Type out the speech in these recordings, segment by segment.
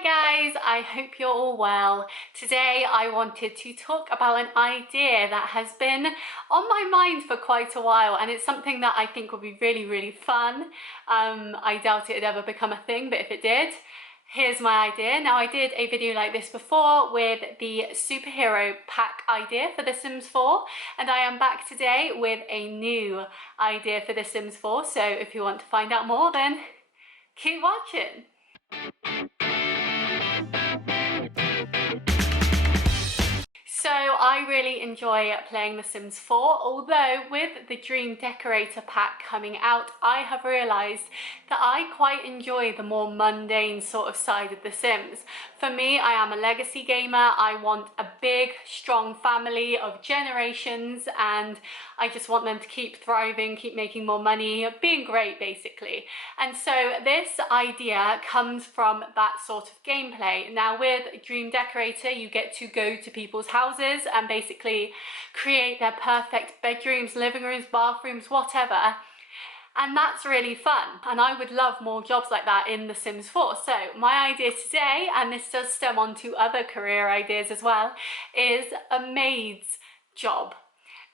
Hi guys, I hope you're all well. Today I wanted to talk about an idea that has been on my mind for quite a while, and it's something that I think would be really fun. I doubt it'd ever become a thing, but if it did, here's my idea. Now, I did a video like this before with the superhero pack idea for The Sims 4, and I am back today with a new idea for The Sims 4, so if you want to find out more, then keep watching. So I really enjoy playing The Sims 4, although with the Dream Decorator pack coming out, I have realised that I quite enjoy the more mundane sort of side of The Sims. For me, I am a legacy gamer. I want a big, strong family of generations, and I just want them to keep thriving, keep making more money, being great basically. And so this idea comes from that sort of gameplay. Now with Dream Decorator, you get to go to people's houses and basically create their perfect bedrooms, living rooms, bathrooms, whatever. And that's really fun, and I would love more jobs like that in The Sims 4. So my idea today, and this does stem on to other career ideas as well, is a maid's job.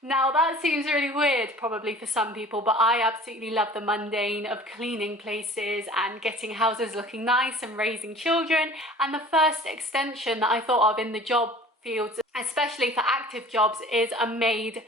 Now that seems really weird probably for some people, but I absolutely love the mundane of cleaning places and getting houses looking nice and raising children. And the first extension that I thought of in the job fields, especially for active jobs, is a maid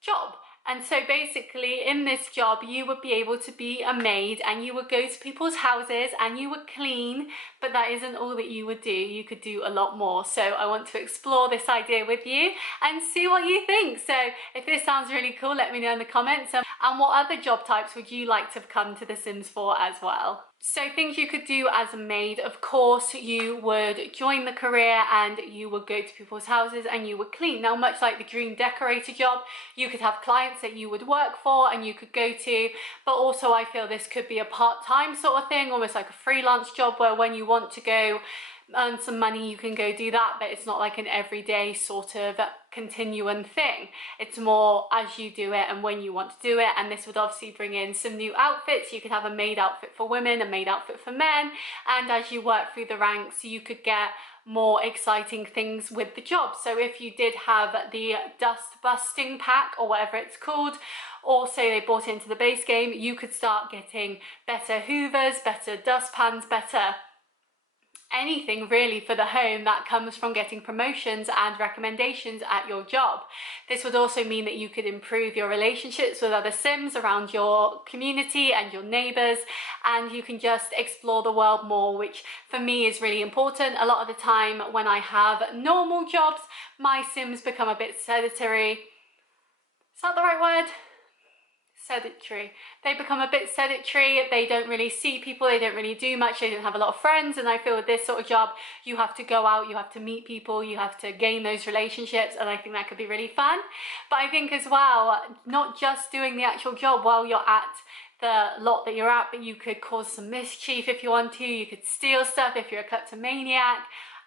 job. And so basically in this job you would be able to be a maid and you would go to people's houses and you would clean, but that isn't all that you would do. You could do a lot more. So I want to explore this idea with you and see what you think. So if this sounds really cool, let me know in the comments. And what other job types would you like to have come to The Sims 4 as well? So things you could do as a maid, of course, you would join the career and you would go to people's houses and you would clean. Now, much like the Dream Decorator job, you could have clients that you would work for and you could go to, but also I feel this could be a part-time sort of thing, almost like a freelance job where when you want to go earn some money, you can go do that, but it's not like an everyday sort of continuum thing. It's more as you do it and when you want to do it. And this would obviously bring in some new outfits. You could have a maid outfit for women, a maid outfit for men, and as you work through the ranks you could get more exciting things with the job. So if you did have the dust busting pack or whatever it's called, or say they bought it into the base game, you could start getting better hoovers, better dustpans, better anything really for the home that comes from getting promotions and recommendations at your job. This would also mean that you could improve your relationships with other Sims around your community and your neighbours, and you can just explore the world more, which for me is really important. A lot of the time when I have normal jobs, my Sims become a bit sedentary. Is that the right word? Sedentary. They become a bit sedentary, they don't really see people, they don't really do much, they don't have a lot of friends. And I feel with this sort of job, you have to go out, you have to meet people, you have to gain those relationships, and I think that could be really fun. But I think as well, not just doing the actual job while you're at the lot that you're at, but you could cause some mischief if you want to, you could steal stuff if you're a kleptomaniac,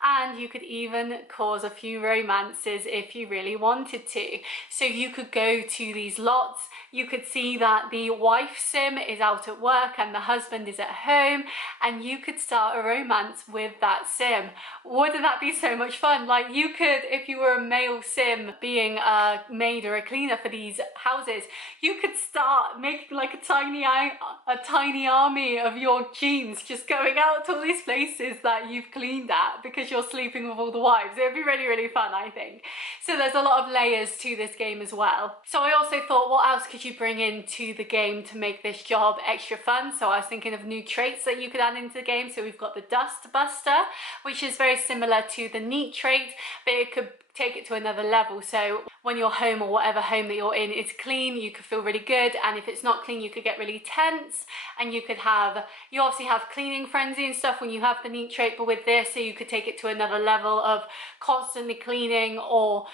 and you could even cause a few romances if you really wanted to. So you could go to these lots, you could see that the wife Sim is out at work and the husband is at home, and you could start a romance with that Sim. Wouldn't that be so much fun? Like, you could, if you were a male Sim being a maid or a cleaner for these houses, you could start making like a tiny army of your jeans just going out to all these places that you've cleaned at because you're sleeping with all the wives. It would be really fun, I think. So there's a lot of layers to this game as well. So I also thought, what else could you bring into the game to make this job extra fun? So I was thinking of new traits that you could add into the game. So we've got the Dust Buster, which is very similar to the Neat trait, but it could take it to another level. So when your home or whatever home that you're in is clean, you could feel really good, and if it's not clean you could get really tense, and you obviously have cleaning frenzy and stuff when you have the Neat trait, but with this, so you could take it to another level of constantly cleaning or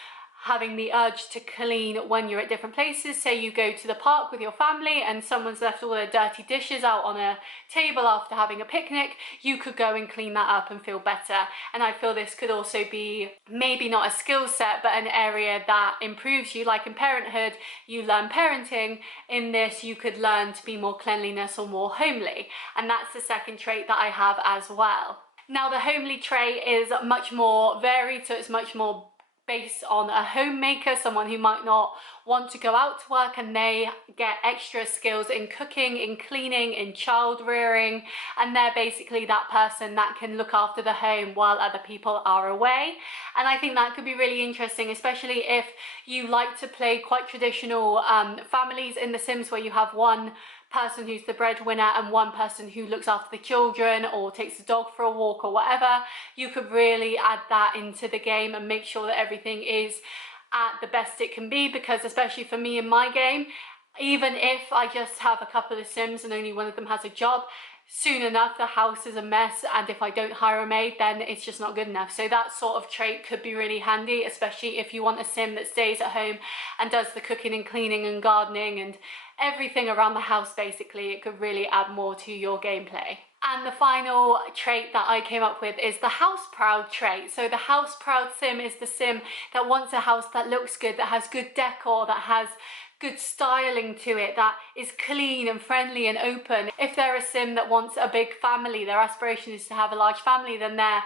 having the urge to clean when you're at different places. Say you go to the park with your family and someone's left all their dirty dishes out on a table after having a picnic, you could go and clean that up and feel better. And I feel this could also be maybe not a skill set, but an area that improves you. Like in parenthood, you learn parenting. In this, you could learn to be more cleanliness or more homely. And that's the second trait that I have as well. Now the homely trait is much more varied, so it's much more based on a homemaker, someone who might not want to go out to work, and they get extra skills in cooking, in cleaning, in child rearing, and they're basically that person that can look after the home while other people are away. And I think that could be really interesting, especially if you like to play quite traditional families in The Sims, where you have one person who's the breadwinner and one person who looks after the children or takes the dog for a walk or whatever. You could really add that into the game and make sure that everything is at the best it can be, because especially for me in my game, even if I just have a couple of Sims and only one of them has a job, soon enough the house is a mess, and if I don't hire a maid, then it's just not good enough. So that sort of trait could be really handy, especially if you want a Sim that stays at home and does the cooking and cleaning and gardening and everything around the house. Basically, it could really add more to your gameplay. And the final trait that I came up with is the house proud trait. So the house proud Sim is the Sim that wants a house that looks good, that has good decor, that has good styling to it, that is clean and friendly and open. If they're a Sim that wants a big family, their aspiration is to have a large family, then their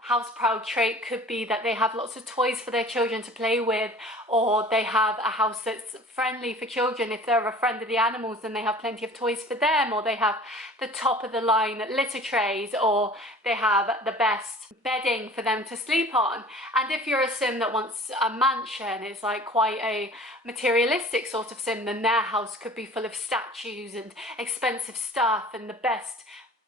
house proud trait could be that they have lots of toys for their children to play with, or they have a house that's friendly for children. If they're a friend of the animals, then they have plenty of toys for them, or they have the top of the line litter trays, or they have the best bedding for them to sleep on. And if you're a Sim that wants a mansion, it's like quite a materialistic sort of Sim, then their house could be full of statues and expensive stuff and the best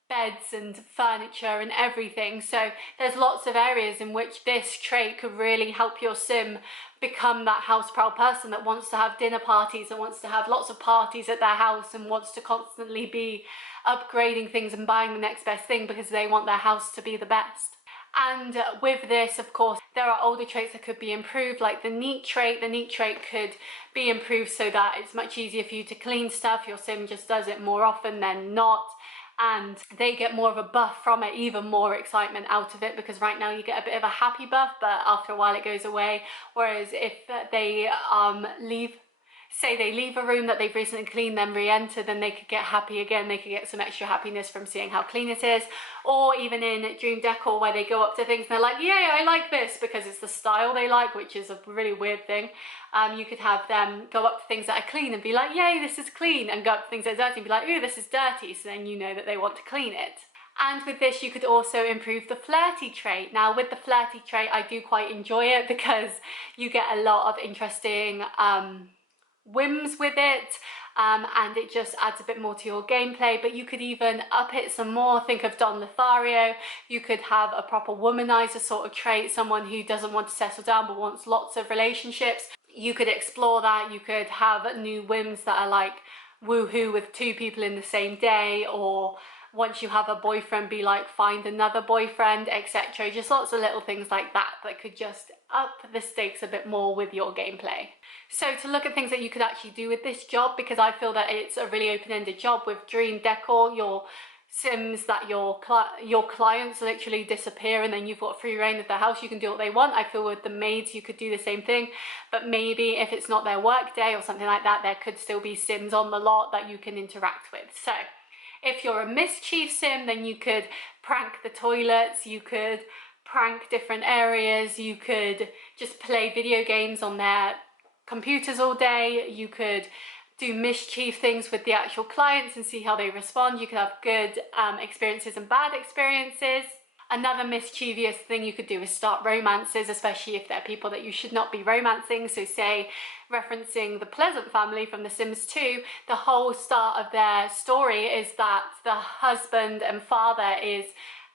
beds and furniture and everything. So there's lots of areas in which this trait could really help your Sim become that house proud person that wants to have dinner parties, that wants to have lots of parties at their house, and wants to constantly be upgrading things and buying the next best thing because they want their house to be the best. And with this, of course, there are older traits that could be improved, like the neat trait. The neat trait could be improved so that it's much easier for you to clean stuff. Your Sim just does it more often than not, and they get more of a buff from it, even more excitement out of it, because right now you get a bit of a happy buff, but after a while it goes away. Whereas if they say they leave a room that they've recently cleaned, then re-enter, then they could get happy again. They could get some extra happiness from seeing how clean it is. Or even in Dream Decor, where they go up to things and they're like, yay, I like this, because it's the style they like, which is a really weird thing. You could have them go up to things that are clean and be like, yay, this is clean, and go up to things that are dirty and be like, ooh, this is dirty, so then you know that they want to clean it. And with this, you could also improve the flirty trait. Now, with the flirty trait, I do quite enjoy it because you get a lot of interesting whims with it, and it just adds a bit more to your gameplay. But you could even up it some more. Think of Don Lothario. You could have a proper womanizer sort of trait, someone who doesn't want to settle down but wants lots of relationships. You could explore that. You could have new whims that are like woohoo with 2 people in the same day, or once you have a boyfriend, be like find another boyfriend, etc. Just lots of little things like that that could just up the stakes a bit more with your gameplay. So to look at things that you could actually do with this job, because I feel that it's a really open-ended job. With Dream Decor, your Sims that your clients literally disappear, and then you've got free reign of the house. You can do what they want. I feel with the maids you could do the same thing, but maybe if it's not their work day or something like that, there could still be Sims on the lot that you can interact with. So if you're a mischief Sim, then you could prank the toilets, you could prank different areas, you could just play video games on their computers all day, you could do mischief things with the actual clients and see how they respond. You could have good experiences and bad experiences. Another mischievous thing you could do is start romances, especially if they're people that you should not be romancing. So say, referencing the Pleasant family from The Sims 2, the whole start of their story is that the husband and father is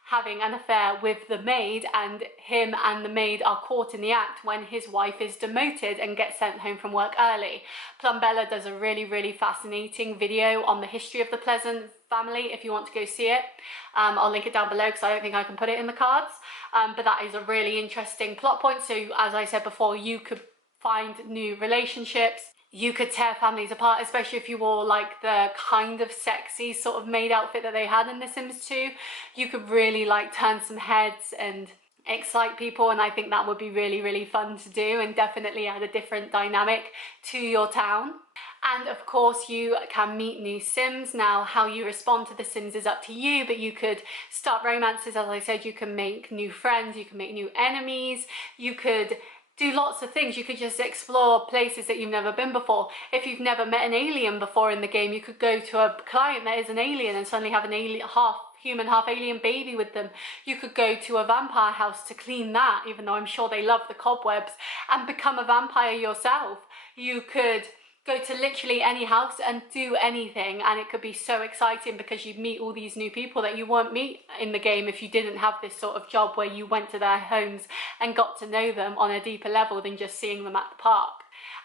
having an affair with the maid, and him and the maid are caught in the act when his wife is demoted and gets sent home from work early. Plumbella does a really fascinating video on the history of the Pleasant family if you want to go see it. I'll link it down below because I don't think I can put it in the cards, but that is a really interesting plot point. So as I said before, you could find new relationships. You could tear families apart, especially if you wore like the kind of sexy sort of maid outfit that they had in The Sims 2. You could really like turn some heads and excite people, and I think that would be really fun to do, and definitely add a different dynamic to your town. And of course you can meet new Sims. Now how you respond to the Sims is up to you, but you could start romances, as I said, you can make new friends, you can make new enemies, you could do lots of things. You could just explore places that you've never been before. If you've never met an alien before in the game, you could go to a client that is an alien and suddenly have an alien, half human, half alien baby with them. You could go to a vampire house to clean that, even though I'm sure they love the cobwebs, and become a vampire yourself. You could go to literally any house and do anything, and it could be so exciting because you'd meet all these new people that you won't meet in the game if you didn't have this sort of job where you went to their homes and got to know them on a deeper level than just seeing them at the park.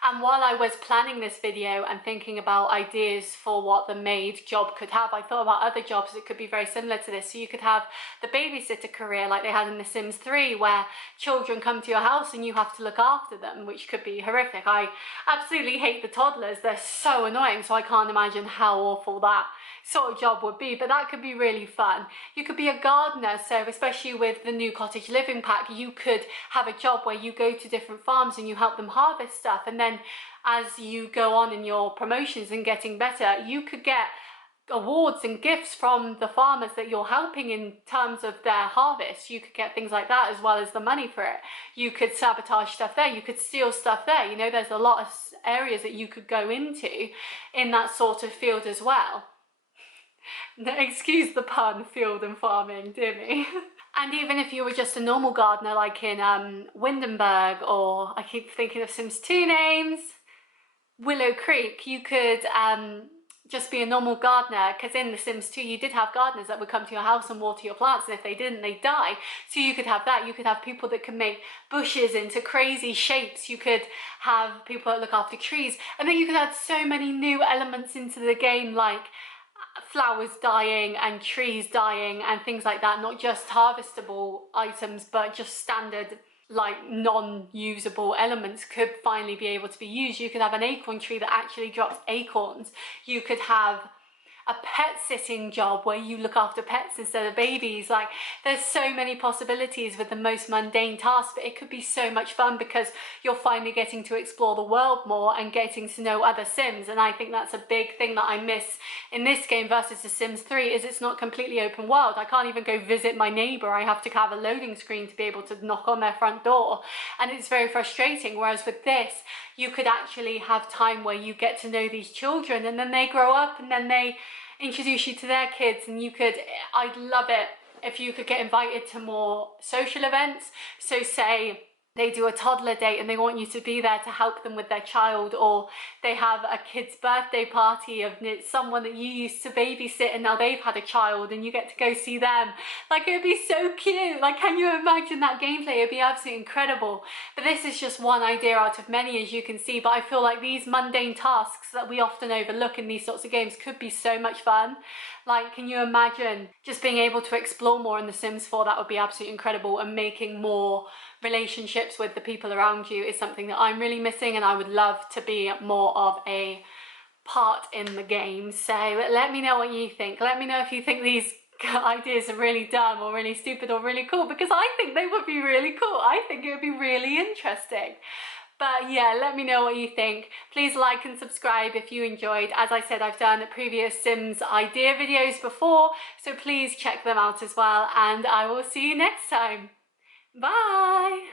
And while I was planning this video and thinking about ideas for what the maid job could have, I thought about other jobs that could be very similar to this. So you could have the babysitter career like they had in The Sims 3, where children come to your house and you have to look after them, which could be horrific. I absolutely hate the toddlers. They're so annoying, so I can't imagine how awful that sort of job would be, but that could be really fun. You could be a gardener, so especially with the new cottage living pack, you could have a job where you go to different farms and you help them harvest stuff, and then as you go on in your promotions and getting better, you could get awards and gifts from the farmers that you're helping in terms of their harvest. You could get things like that as well as the money for it. You could sabotage stuff there, you could steal stuff there. You know, there's a lot of areas that you could go into in that sort of field as well. Excuse the pun, field and farming, dear me. And even if you were just a normal gardener like in Windenburg, or I keep thinking of Sims 2 names, Willow Creek, you could just be a normal gardener, because in The Sims 2 you did have gardeners that would come to your house and water your plants, and if they didn't, they'd die. So you could have that. You could have people that can make bushes into crazy shapes. You could have people that look after trees, and then you could add so many new elements into the game, like flowers dying and trees dying and things like that. Not just harvestable items, but just standard, like non-usable elements could finally be able to be used. You could have an acorn tree that actually drops acorns. You could have a pet sitting job where you look after pets instead of babies. Like, there's so many possibilities with the most mundane tasks, but it could be so much fun because you're finally getting to explore the world more and getting to know other Sims. And I think that's a big thing that I miss in this game versus The Sims 3, is it's not completely open world. I can't even go visit my neighbour. I have to have a loading screen to be able to knock on their front door, and it's very frustrating. Whereas with this, you could actually have time where you get to know these children, and then they grow up and then they introduce you to their kids, and you could, I'd love it if you could get invited to more social events. So say they do a toddler date and they want you to be there to help them with their child, or they have a kid's birthday party of someone that you used to babysit and now they've had a child and you get to go see them. Like, it would be so cute. Like, can you imagine that gameplay? It'd be absolutely incredible. But this is just one idea out of many, as you can see, but I feel like these mundane tasks that we often overlook in these sorts of games could be so much fun. Like, can you imagine just being able to explore more in The Sims 4? That would be absolutely incredible, and making more relationships with the people around you is something that I'm really missing, and I would love to be more of a part in the game. So let me know what you think. Let me know if you think these ideas are really dumb or really stupid or really cool, because I think they would be really cool. I think it would be really interesting. But yeah, let me know what you think. Please like and subscribe if you enjoyed. As I said, I've done previous Sims idea videos before, so please check them out as well, and I will see you next time. Bye!